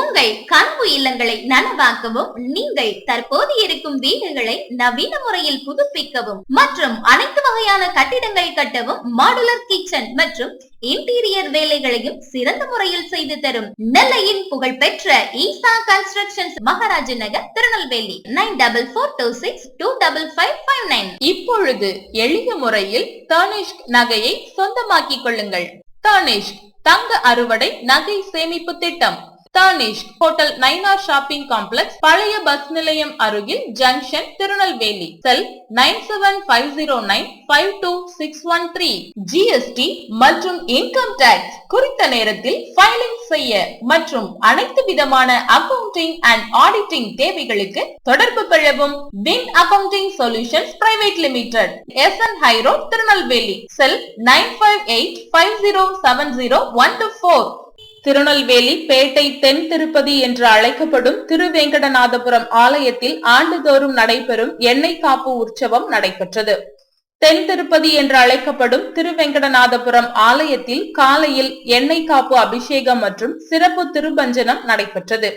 உங்கள் கனவு இல்லங்களை நனவாக்கவும், நீங்கள் தற்போது இருக்கும் வீடுகளை நவீன முறையில் புதுப்பிக்கவும் மற்றும் அனைத்து வகையான கட்டிடங்கள் கட்டவும் மாடுலர் கிச்சன் மற்றும் இன்டீரியர் வேலைகளையும் சிறந்த முறையில் செய்து தரும் நெல்லையின் புகழ்பெற்ற ஈசா கன்ஸ்ட்ரக்ஷன்ஸ், மகாராஜ நகர், திருநெல்வேலி. 9446255559. இப்பொழுது எளிய முறையில் தனிஷ்க் நகையை சொந்தமாக்கிக் கொள்ளுங்கள். தனிஷ்க் தங்க அறுவடை நகை சேமிப்பு திட்டம். Tanishq hotel Nainar shopping complex, பழைய பஸ் நிலையம் அருகில், ஜங்ஷன், திருநெல்வேலி. செல் 9750952613. ஜிஎஸ்டி மற்றும் இன்கம் டாக்ஸ் குறித்த நேரத்தில் ஃபைலிங் செய்ய மற்றும் அனைத்து விதமான அக்கவுண்டிங் அண்ட் ஆடிட்டிங் தேவைகளுக்கு தொடர்பு கொள்ளவும். Win accounting solutions private limited, SN high road, Tirunelveli. Cell 9585070124. Tirunelveli Pettai தென் திருப்பதி என்று அழைக்கப்படும் திருவேங்கடநாதபுரம் ஆலயத்தில் ஆண்டுதோறும் நடைபெறும் எண்ணெய் காப்பு உற்சவம் நடைபெற்றது. தென் திருப்பதி என்று அழைக்கப்படும் திருவேங்கடநாதபுரம் ஆலயத்தில் காலையில் எண்ணெய் காப்பு அபிஷேகம் மற்றும் சிறப்பு திருபஞ்சனம் நடைபெற்றது.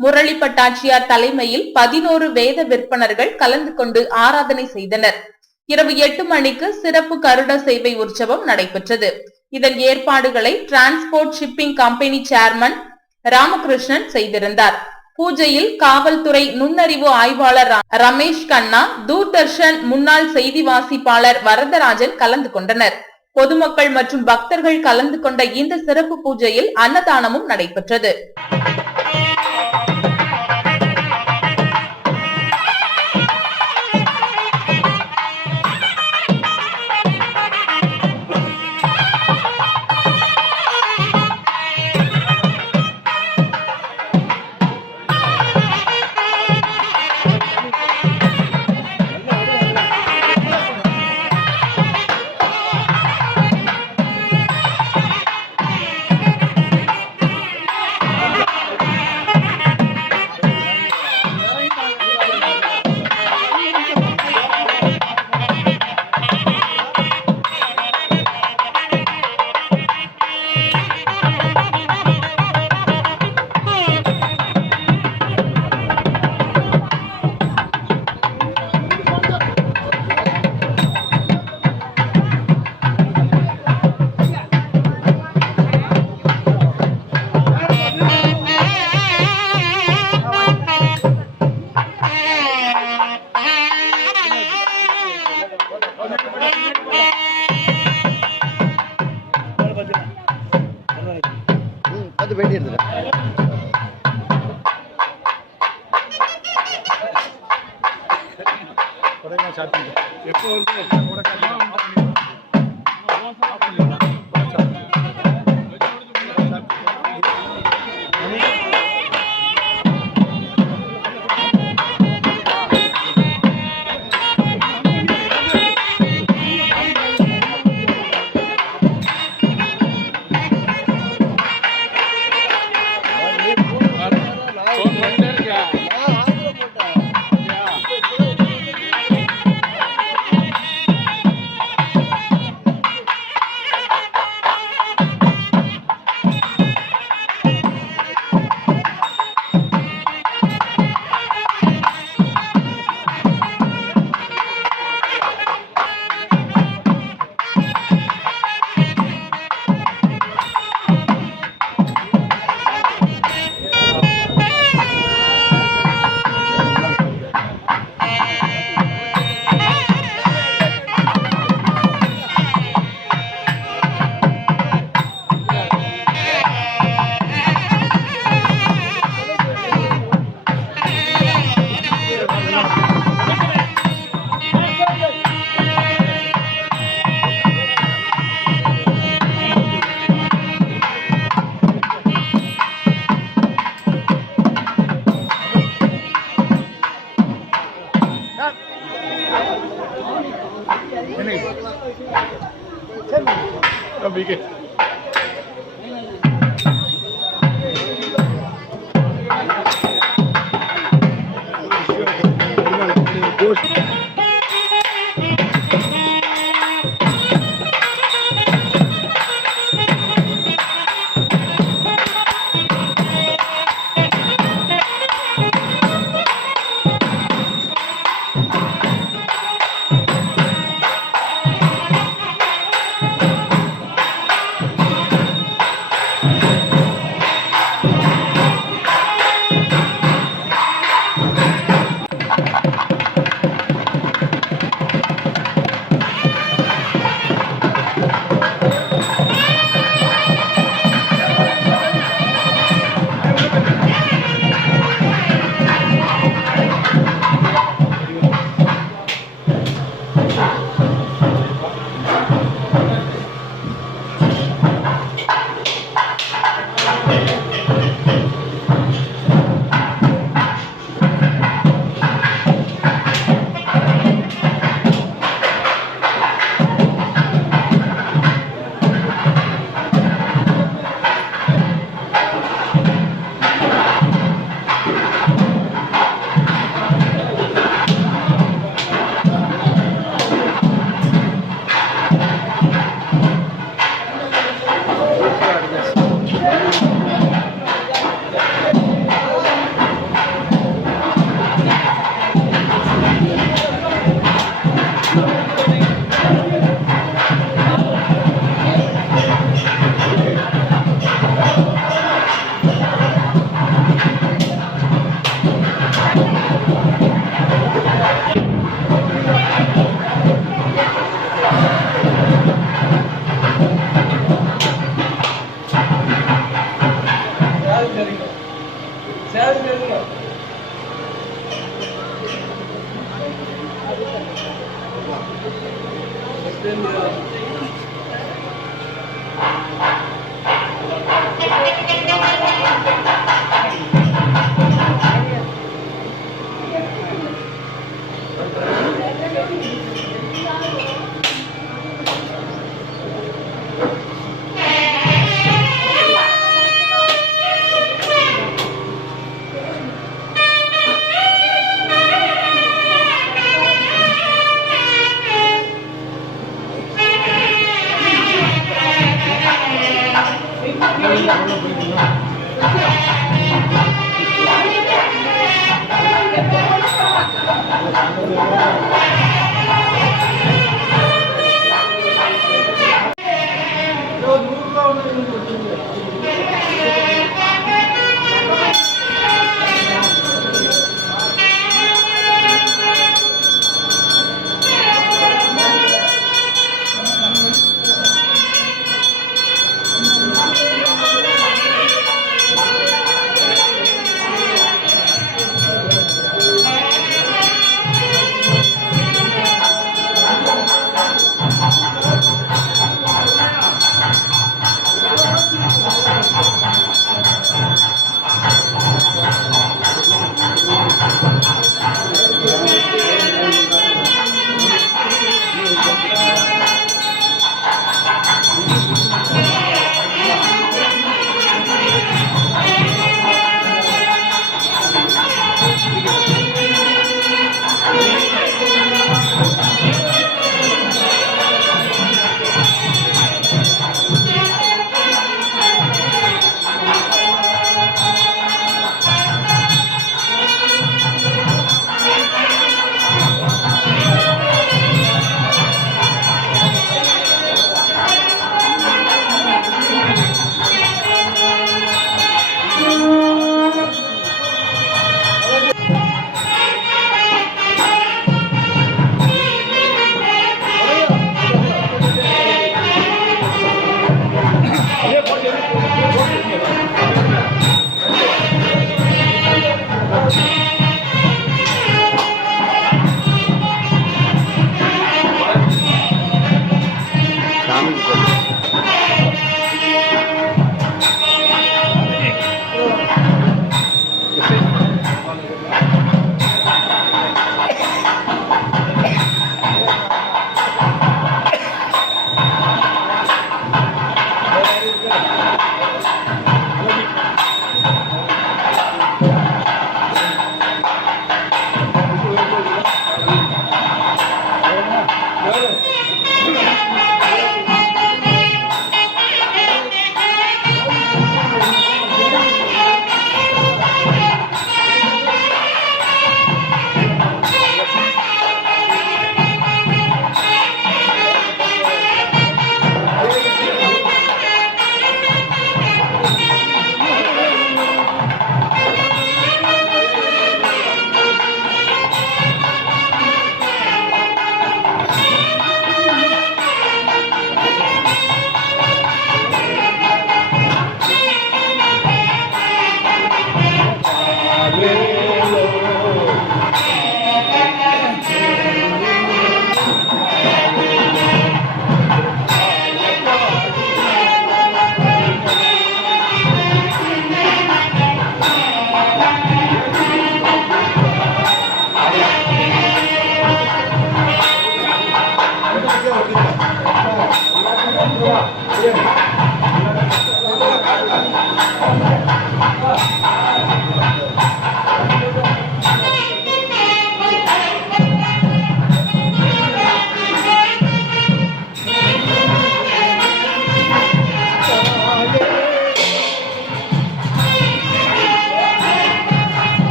முரளி பட்டாட்சியார் தலைமையில் 11 வேத விற்பனர்கள் கலந்து கொண்டு ஆராதனை செய்தனர். இரவு 8 மணிக்கு சிறப்பு கருட சேவை உற்சவம் நடைபெற்றது. இதன் ஏற்பாடுகளை transport shipping company chairman Ramakrishnan செய்திருந்தார். பூஜையில் காவல்துறை நுண்ணறிவு ஆய்வாளர் ரமேஷ் கண்ணா, தூர்தர்ஷன் முன்னாள் செய்தி வாசிப்பாளர் வரதராஜன் கலந்து கொண்டனர். பொதுமக்கள் மற்றும் பக்தர்கள் கலந்து கொண்ட இந்த சிறப்பு பூஜையில் அன்னதானமும் நடைபெற்றது.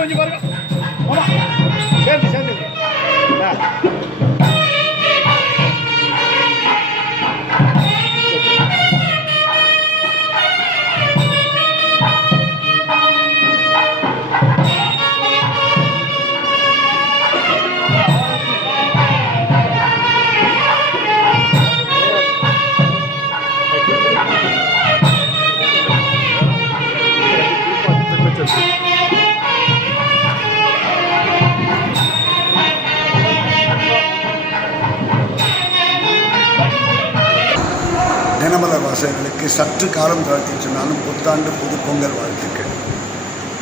கொஞ்சம் பாருங்க. சேர்ந்து சேர்ந்து அதற்கு சற்று காலம் தாழ்த்தி சொன்னாலும் புத்தாண்டு புது பொங்கல் வாழ்த்துக்கள்.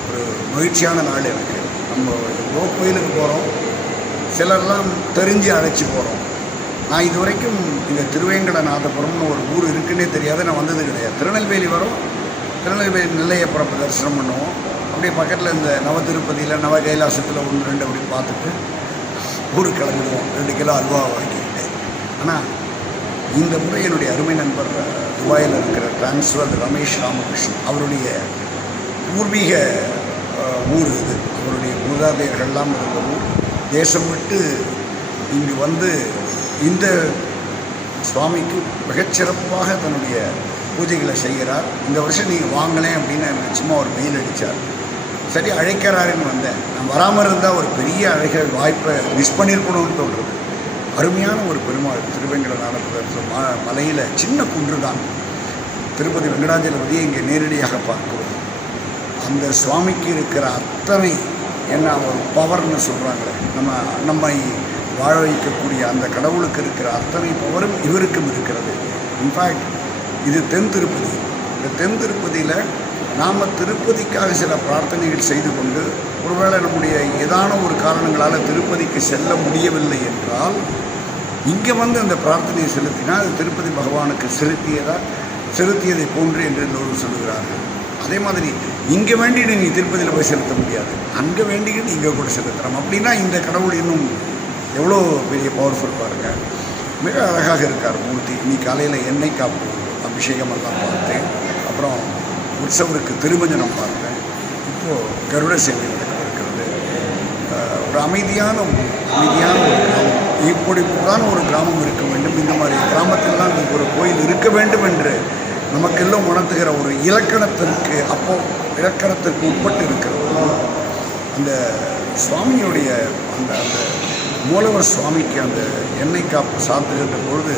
ஒரு மகிழ்ச்சியான நாள் எனக்கு. நம்ம எவ்வளோ கோயிலுக்கு போகிறோம், சிலர்லாம் தெரிஞ்சு அழைச்சி போகிறோம். நான் இது வரைக்கும் இந்த திருவேங்கடநாதபுரம்னு ஒரு ஊர் இருக்குன்னே தெரியாது, நான் வந்தது கிடையாது. திருநெல்வேலி வரோம், திருநெல்வேலி நெல்லையப்புறம் தரிசனம் பண்ணுவோம். அப்படியே பக்கத்தில் இந்த நவ திருப்பதியில் நவ கைலாசத்தில் 1-2 அப்படி பார்த்துட்டு ஊருக்கு கிளம்பிடுவோம் 2 கிலோ அல்வா வாங்கிக்கிட்டு. ஆனால் இந்த முறை என்னுடைய அருமை நண்பர் துபாயில் இருக்கிற டிரான்ஸ்ஃபர் ரமேஷ் ராமகிருஷ்ணன், அவருடைய பூர்வீக ஊர் இது. அவருடைய மூதாதையர்கள்லாம் இருந்த ஊர். தேசம் விட்டு இங்கு வந்து இந்த சுவாமிக்கு மிகச்சிறப்பாக தன்னுடைய பூஜைகளை செய்கிறார். இந்த வருஷம் நீங்கள் வாங்கலேன் அப்படின்னு எனக்கு சும்மா ஒரு மெயில் அடித்தார். சரி அழைக்கிறாருன்னு வந்தேன். நான் வராமல் இருந்தால் ஒரு பெரிய அழக வாய்ப்பை மிஸ் பண்ணியிருக்கணும்னு தோன்றுறது. அருமையான ஒரு பெருமாள் திருவேங்கடநாதபுரம் மலையில் சின்ன குன்று தான். திருப்பதி வெங்கடாஜலபதியை இங்கே நேரடியாக பார்க்கிறோம். அந்த சுவாமிக்கு இருக்கிற அத்தனை என்ன ஒரு பவர்னு சொல்கிறாங்களே, நம்மை வாழ வைக்கக்கூடிய அந்த கடவுளுக்கு இருக்கிற அத்தனை பவரும் இவருக்கும் இருக்கிறது. இன்ஃபேக்ட் இது தென் திருப்பதி. இந்த தென் திருப்பதியில் நாம் திருப்பதிக்காக சில பிரார்த்தனைகள் செய்து கொண்டு ஒருவேளை நம்முடைய ஏதான ஒரு காரணங்களால் திருப்பதிக்கு செல்ல முடியவில்லை என்றால் இங்கே வந்து அந்த பிரார்த்தனையை செலுத்தினால் அது திருப்பதி பகவானுக்கு செலுத்தியதை போன்று என்று எல்லோரும் சொல்லுகிறார்கள். அதே மாதிரி இங்கே வேண்டி நீங்கள் திருப்பதியில் போய் செலுத்த முடியாது, அங்கே வேண்டிக்கிட்டு இங்கே கூட செலுத்துகிறோம். அப்படின்னா இந்த கடவுள் இன்னும் எவ்வளோ பெரிய பவர்ஃபுல் பாருங்க. மிக அழகாக இருக்கார் மூர்த்தி. இன்னைக்கு காலையில் எண்ணெய் காப்பு அபிஷேகமெல்லாம் பார்த்தேன். அப்புறம் உற்சவருக்கு திருமஞ்சனம் பார்த்தேன். இப்போது கருட சேவை இருக்கிறது. ஒரு அமைதியான ஒரு கிராமம். இப்படிதான் ஒரு கிராமம் இருக்க வேண்டும். இந்த மாதிரி கிராமத்தில்தான் ஒரு கோயில் இருக்க வேண்டும் என்று நமக்கெல்லாம் உணர்த்துகிற ஒரு இலக்கணத்திற்கு உட்பட்டு இருக்கிறது. அந்த சுவாமியுடைய அந்த மூலவர் சுவாமிக்கு அந்த எண்ணெய் காப்பு சாத்துகின்ற பொழுது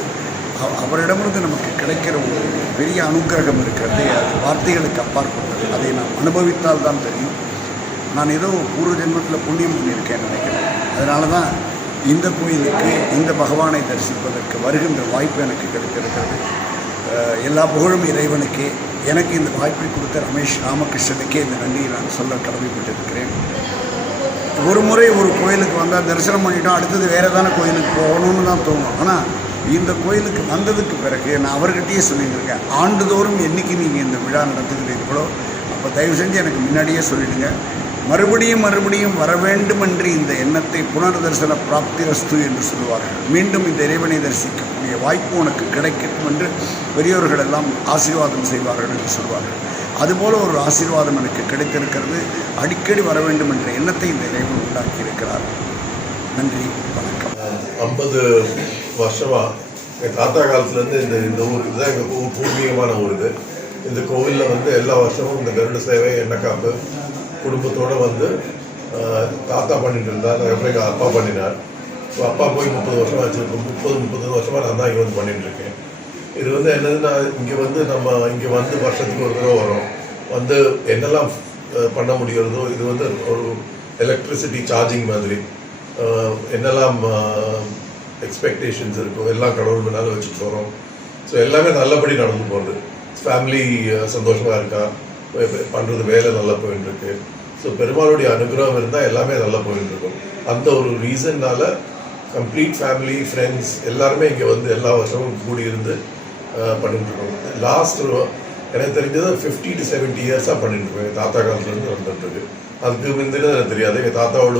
அவரிடமிருந்து நமக்கு கிடைக்கிற ஒரு பெரிய அனுக்கிரகம் இருக்கிறது. அது வார்த்தைகளுக்கு அப்பாற்பட்டது. அதை நாம் அனுபவித்தால் தான் தெரியும். நான் ஏதோ பூர்வ ஜென்மத்தில் புண்ணியம் பண்ணியிருக்கேன்னு நினைக்கிறேன். அதனால தான் இந்த கோயிலுக்கு இந்த பகவானை தரிசிப்பதற்கு வருகின்ற வாய்ப்பு எனக்கு கிடைத்திருக்கிறது. எல்லா புகழும் இறைவனுக்கே. எனக்கு இந்த வாய்ப்பை கொடுத்த ரமேஷ் ராமகிருஷ்ணனுக்கே இந்த நன்றியை நான் சொல்ல கடமைப்பட்டிருக்கிறேன். ஒரு முறை ஒரு கோயிலுக்கு வந்தால் தரிசனம் பண்ணிட்டோம், அடுத்தது வேறு ஏதான கோயிலுக்கு போகணும்னு தான் தோணும். ஆனால் இந்த கோயிலுக்கு வந்ததுக்கு பிறகு நான் அவர்கிட்டயே சொல்லியிருக்கேன், ஆண்டுதோறும் என்றைக்கு நீங்கள் இந்த விழா நடத்துகிறீர்களோ அப்போ தயவு செஞ்சு எனக்கு முன்னாடியே சொல்லிடுங்க. மறுபடியும் வர வேண்டும் என்று இந்த எண்ணத்தை புனர்தர்சன பிராப்திரஸ்து என்று சொல்லுவார்கள். மீண்டும் இந்த இறைவனை தரிசிக்கக்கூடிய வாய்ப்பு உனக்கு கிடைக்கும் என்று பெரியோர்கள் எல்லாம் ஆசீர்வாதம் செய்வார்கள் என்று சொல்வார்கள். அதுபோல் ஒரு ஆசீர்வாதம் எனக்கு கிடைத்திருக்கிறது. அடிக்கடி வர வேண்டும் என்ற எண்ணத்தை இந்த இறைவன் உண்டாக்கி இருக்கிறார். நன்றி, வணக்கம். 50 வருஷமா எங்கள் தாத்தா காலத்துலேருந்து இந்த ஊர் இதுதான் எங்கள் ஊர் பூர்வீகமான ஊர். இது இந்த கோவிலில் வந்து எல்லா வருஷமும் இந்த கருட சேவை எண்ணெய் காப்பு குடும்பத்தோடு வந்து தாத்தா பண்ணிட்டு இருந்தார். அதுக்கப்புறம் எங்கள் அப்பா பண்ணினார். ஸோ அப்பா போய் 30 வருஷமாக வச்சுருக்கோம். 30 வருஷமாக நான் தான் இங்கே வந்து பண்ணிட்டுருக்கேன். இது வந்து என்னதுன்னா இங்கே வந்து நம்ம இங்கே வந்து வருஷத்துக்கு ஒரு தடவை வரோம். வந்து என்னெல்லாம் பண்ண முடிகிறதோ இது வந்து ஒரு எலக்ட்ரிசிட்டி சார்ஜிங் மாதிரி என்னெல்லாம் எக்ஸ்பெக்டேஷன்ஸ் இருக்கும் எல்லாம் கடவுள் மேலே வச்சுட்டு போகிறோம். ஸோ எல்லாமே நல்லபடி நடந்து போகுது. ஃபேமிலி சந்தோஷமாக இருக்கா, பண்ணுறது வேலை நல்லா போயிட்டுருக்கு. ஸோ பெருமாளுடைய அனுகிரகம் இருந்தால் எல்லாமே நல்லா போயிட்டுருக்கும். அந்த ஒரு ரீசன்னால் கம்ப்ளீட் ஃபேமிலி ஃப்ரெண்ட்ஸ் எல்லாருமே இங்கே வந்து எல்லா வருஷமும் கூடியிருந்து பண்ணிட்டுருக்கோம். லாஸ்ட் எனக்கு தெரிஞ்சது 50 to 70 இயர்ஸாக பண்ணிட்டுருக்கோம். எங்கள் தாத்தா காலத்துலேருந்து வந்துட்டுருக்கு. அதுக்கு முந்தினது எனக்கு தெரியாது. எங்கள் தாத்தாவோட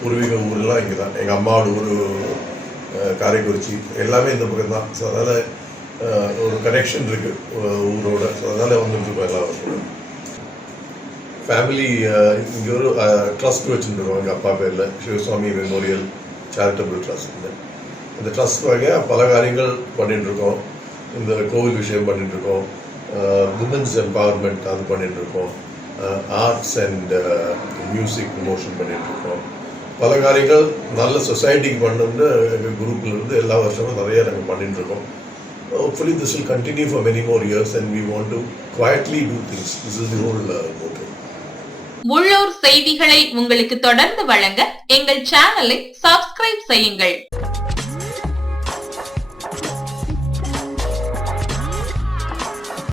பூர்வீக ஊரெலாம் இங்கே தான். எங்கள் அம்மாவோட ஊர் காரைக்குறிச்சி, எல்லாமே இந்த பக்கம் தான். ஸோ அதனால் ஒரு கனெக்ஷன் இருக்குது ஊரோட. ஸோ அதனால் வந்துட்டுருக்கோம் எல்லா வருஷமும். ஃபேமிலி இங்கே ஒரு ட்ரஸ்ட் வச்சுருக்கோம் எங்கள் அப்பா பேரில், சிவசுவாமி மெமோரியல் சேரிட்டபிள் ட்ரஸ்ட். இந்த ட்ரஸ்ட் வகையாக பல காரியங்கள் பண்ணிட்டுருக்கோம். இந்த கோவில் விஷயம் பண்ணிட்டுருக்கோம், விமன்ஸ் எம்பவர்மெண்ட் அது பண்ணிட்டுருக்கோம், ஆர்ட்ஸ் அண்ட் மியூசிக் ப்ரமோஷன் பண்ணிட்டுருக்கோம். பல காரியங்கள் நல்ல சொசைட்டிக்கு பண்ணணும்னு எங்கள் குரூப்லேருந்து எல்லா வருஷமும் நிறைய நாங்கள் பண்ணிட்டுருக்கோம். Hopefully this will continue for many more years and we want to quietly do things. This is the whole motto. உள்ளூர் செய்திகளை உங்களுக்கு தொடர்ந்து வழங்க எங்கள் சேனலை சப்ஸ்கிரைப் செய்யுங்கள்.